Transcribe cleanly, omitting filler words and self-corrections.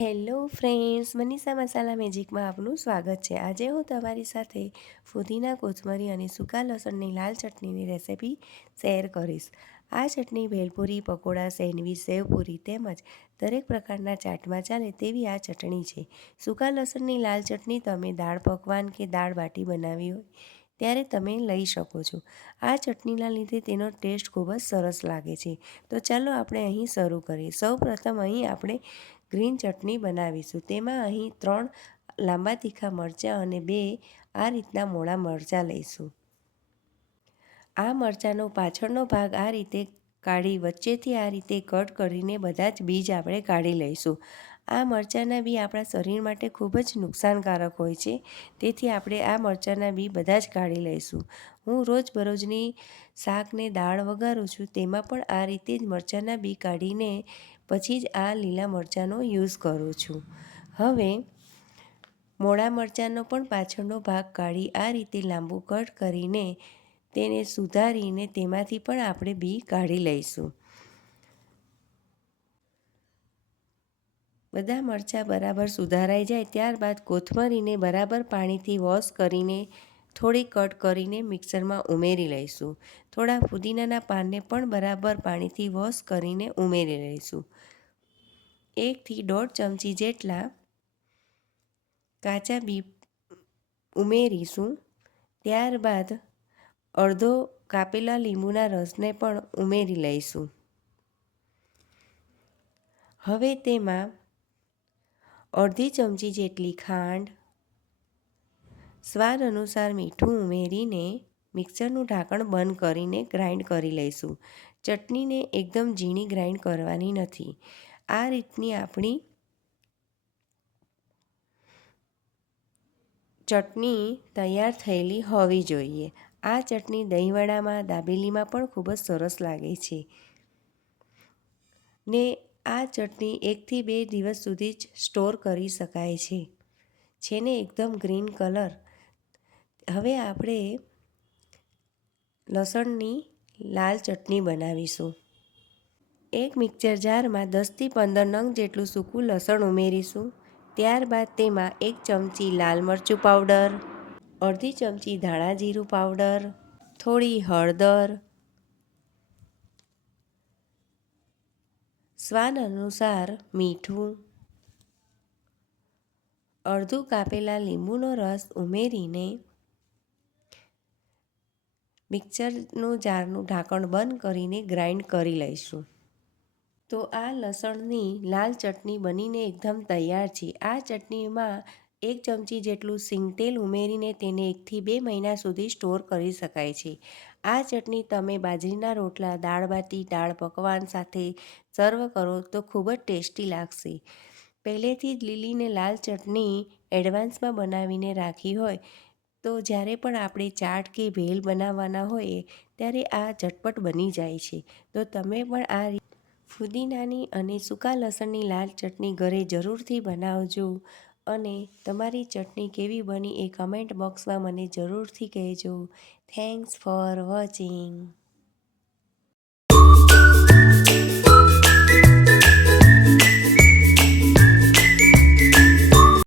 Hello friends, Manisha મસાલા મેજિકમાં આપનું સ્વાગત છે। આજે હું તમારી સાથે ફુદીના, કોથમરી અને સૂકા લસણની લાલ ચટણીની રેસિપી શેર કરીશ। આ ચટણી ભેલપુરી, પકોડા, સેન્ડવીચ, સેવપુરી તેમજ દરેક પ્રકારના ચાટમાં ચાલે તેવી આ ચટણી છે। સૂકા લસણની લાલ ચટણી તમે દાળ પકવાન કે દાળ બાટી બનાવી હોય ત્યારે તમે લઈ શકો છો। આ ચટણીના લીધે તેનો ટેસ્ટ ખૂબ જ સરસ લાગે છે। તો ચાલો આપણે અહીં શરૂ કરીએ। સૌપ્રથમ અહીં આપણે ગ્રીન ચટણી બનાવીશું। તેમાં અહીં 3 લાંબા તીખા મરચાં અને 2 આ રીતના મોળા મરચાં લઈશું। આ મરચાંનો પાછળનો ભાગ આ રીતે કાઢી વચ્ચેથી આ રીતે કટ કરીને બધા જ બીજ આપણે કાઢી લઈશું। આ મરચાંના બી આપણા શરીર માટે ખૂબ જ નુકસાનકારક હોય છે, તેથી આપણે આ મરચાંના બી બધા જ કાઢી લઈશું। હું રોજબરોજની શાકને દાળ વઘારું છું તેમાં પણ આ રીતે જ મરચાંના બી કાઢીને પછી જ આ લીલા મરચાંનો યુઝ કરું છું। હવે મોળા મરચાંનો પણ પાછળનો ભાગ કાઢી આ રીતે લાંબુ કટ કરીને તેને સુધારીને તેમાંથી પણ આપણે બી કાઢી લઈશું। બધા મરચાં બરાબર સુધારાઈ જાય ત્યારબાદ કોથમરીને બરાબર પાણીથી વોશ કરીને થોડી કટ કરીને મિક્સરમાં ઉમેરી લઈશું। થોડા ફુદીનાના પાનને પણ બરાબર પાણીથી વોશ કરીને ઉમેરી લઈશું। 1 થી 1.5 ચમચી જેટલા કાચા બી ઉમેરીશું। ત્યારબાદ અડધો કાપેલા લીંબુના રસને પણ ઉમેરી લઈશું। હવે તેમાં અડધી ચમચી જેટલી ખાંડ, સ્વાદ અનુસાર મીઠું ઉમેરીને મિક્સરનું ઢાંકણ બંધ કરીને ગ્રાઇન્ડ કરી લઈશું। ચટણીને એકદમ ઝીણી ગ્રાઇન્ડ કરવાની નથી। આ રીતની આપણી ચટણી તૈયાર થયેલી હોવી જોઈએ। આ ચટણી દહીંવડામાં, દાબેલીમાં પણ ખૂબ જ સરસ લાગે છે ને આ ચટણી 1 થી 2 દિવસ સુધી જ સ્ટોર કરી શકાય છે ને એકદમ ગ્રીન કલર। હવે આપણે લસણની લાલ ચટણી બનાવીશું। એક મિક્સર જારમાં 10 થી 15 નંગ જેટલું સૂકું લસણ ઉમેરીશું। ત્યારબાદ તેમાં 1 ચમચી લાલ મરચું પાવડર, અડધી ચમચી ધાણા જીરું પાવડર, થોડી હળદર, સ્વાદ અનુસાર મીઠું, અડધું કાપેલા લીંબુનો રસ ઉમેરીને મિક્સરનું જારનું ઢાંકણ બંધ કરીને ગ્રાઇન્ડ કરી લઈશું। તો આ લસણની લાલ ચટણી બનીને એકદમ તૈયાર છે। આ ચટણીમાં 1 ચમચી જેટલું સિંગતેલ ઉમેરીને તેને 1 થી 2 મહિના સુધી સ્ટોર કરી શકાય છે। આ ચટણી તમે બાજરીના રોટલા, દાળ બાટી, દાળ પકવાન સાથે સર્વ કરો તો ખૂબ જ ટેસ્ટી લાગશે। પહેલેથી જ લીલી ને લાલ ચટણી એડવાન્સમાં બનાવીને રાખી હોય તો જ્યારે પણ આપણે ચાટ કે ભેલ બનાવવાના હોય ત્યારે આ ઝટપટ બની જાય છે। તો તમે પણ આ ફુદીનાની અને સૂકા લસણની લાલ ચટણી ઘરે જરૂરથી બનાવજો અને તમારી ચટણી કેવી બની એ કમેન્ટ બોક્સમાં મને જરૂરથી કહેજો। Thanks for watching.